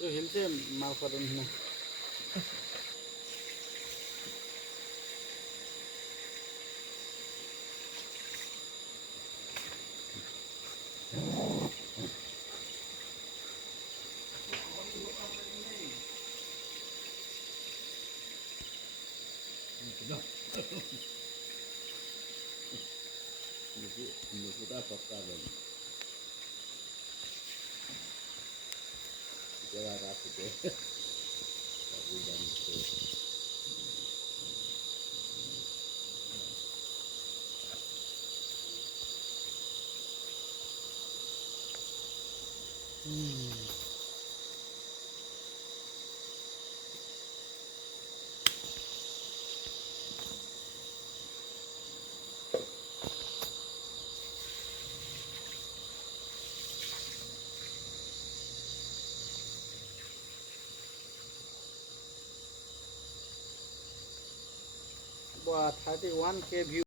Itu hilse malparan na. Nuku apa kabar? Jawa rapi deh. Tapi dan itu. Buat 31K view.